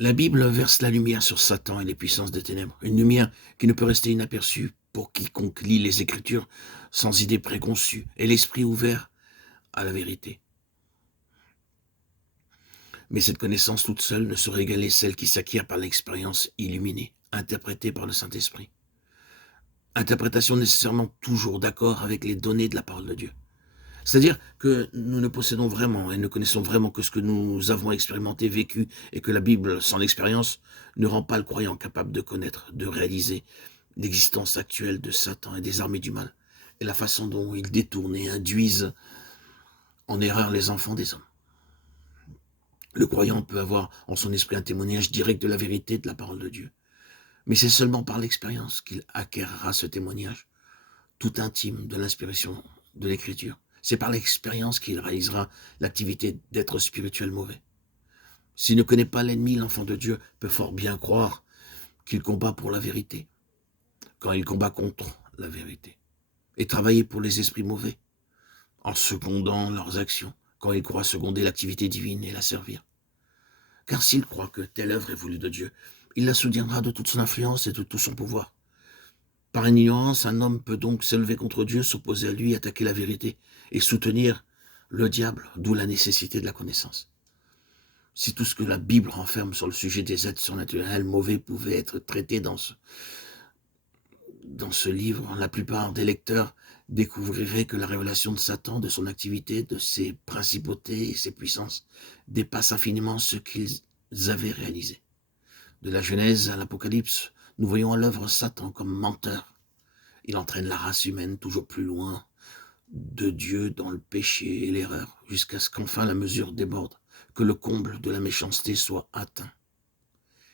La Bible verse la lumière sur Satan et les puissances des ténèbres, une lumière qui ne peut rester inaperçue pour quiconque lit les Écritures sans idée préconçue et l'esprit ouvert à la vérité. Mais cette connaissance toute seule ne saurait égaler celle qui s'acquiert par l'expérience illuminée, interprétée par le Saint-Esprit. Interprétation nécessairement toujours d'accord avec les données de la parole de Dieu. C'est-à-dire que nous ne possédons vraiment et ne connaissons vraiment que ce que nous avons expérimenté, vécu, et que la Bible, sans l'expérience, ne rend pas le croyant capable de connaître, de réaliser l'existence actuelle de Satan et des armées du mal, et la façon dont ils détournent et induisent en erreur les enfants des hommes. Le croyant peut avoir en son esprit un témoignage direct de la vérité de la parole de Dieu, mais c'est seulement par l'expérience qu'il acquérera ce témoignage, tout intime de l'inspiration de l'Écriture. C'est par l'expérience qu'il réalisera l'activité d'être spirituel mauvais. S'il ne connaît pas l'ennemi, l'enfant de Dieu peut fort bien croire qu'il combat pour la vérité, quand il combat contre la vérité, et travailler pour les esprits mauvais, en secondant leurs actions, quand il croit seconder l'activité divine et la servir. Car s'il croit que telle œuvre est voulue de Dieu, il la soutiendra de toute son influence et de tout son pouvoir. Par une ignorance, un homme peut donc s'élever contre Dieu, s'opposer à lui, attaquer la vérité et soutenir le diable, d'où la nécessité de la connaissance. Si tout ce que la Bible renferme sur le sujet des êtres surnaturels mauvais pouvait être traité dans ce livre, la plupart des lecteurs découvriraient que la révélation de Satan, de son activité, de ses principautés et ses puissances dépasse infiniment ce qu'ils avaient réalisé. De la Genèse à l'Apocalypse, nous voyons à l'œuvre Satan comme menteur. Il entraîne la race humaine toujours plus loin de Dieu dans le péché et l'erreur, jusqu'à ce qu'enfin la mesure déborde, que le comble de la méchanceté soit atteint,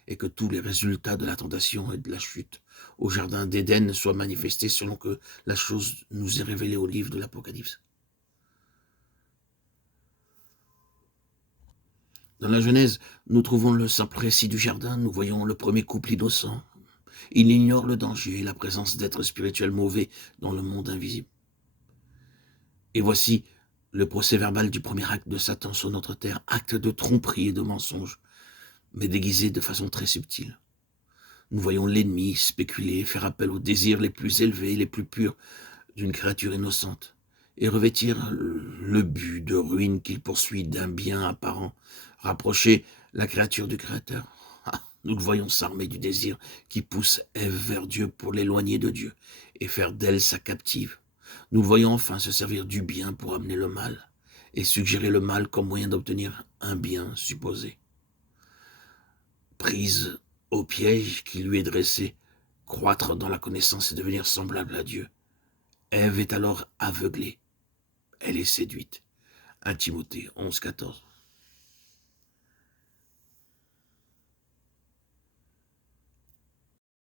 et que tous les résultats de la tentation et de la chute au jardin d'Éden soient manifestés selon que la chose nous est révélée au livre de l'Apocalypse. Dans la Genèse, nous trouvons le simple récit du jardin, nous voyons le premier couple innocent. Il ignore le danger et la présence d'êtres spirituels mauvais dans le monde invisible. Et voici le procès-verbal du premier acte de Satan sur notre terre, acte de tromperie et de mensonge, mais déguisé de façon très subtile. Nous voyons l'ennemi spéculer, faire appel aux désirs les plus élevés, les plus purs d'une créature innocente, et revêtir le but de ruine qu'il poursuit d'un bien apparent, rapprocher la créature du Créateur. Nous le voyons s'armer du désir qui pousse Ève vers Dieu pour l'éloigner de Dieu et faire d'elle sa captive. Nous le voyons enfin se servir du bien pour amener le mal et suggérer le mal comme moyen d'obtenir un bien supposé. Prise au piège qui lui est dressé, croître dans la connaissance et devenir semblable à Dieu. Ève est alors aveuglée. Elle est séduite. 1 Timothée 11, 14.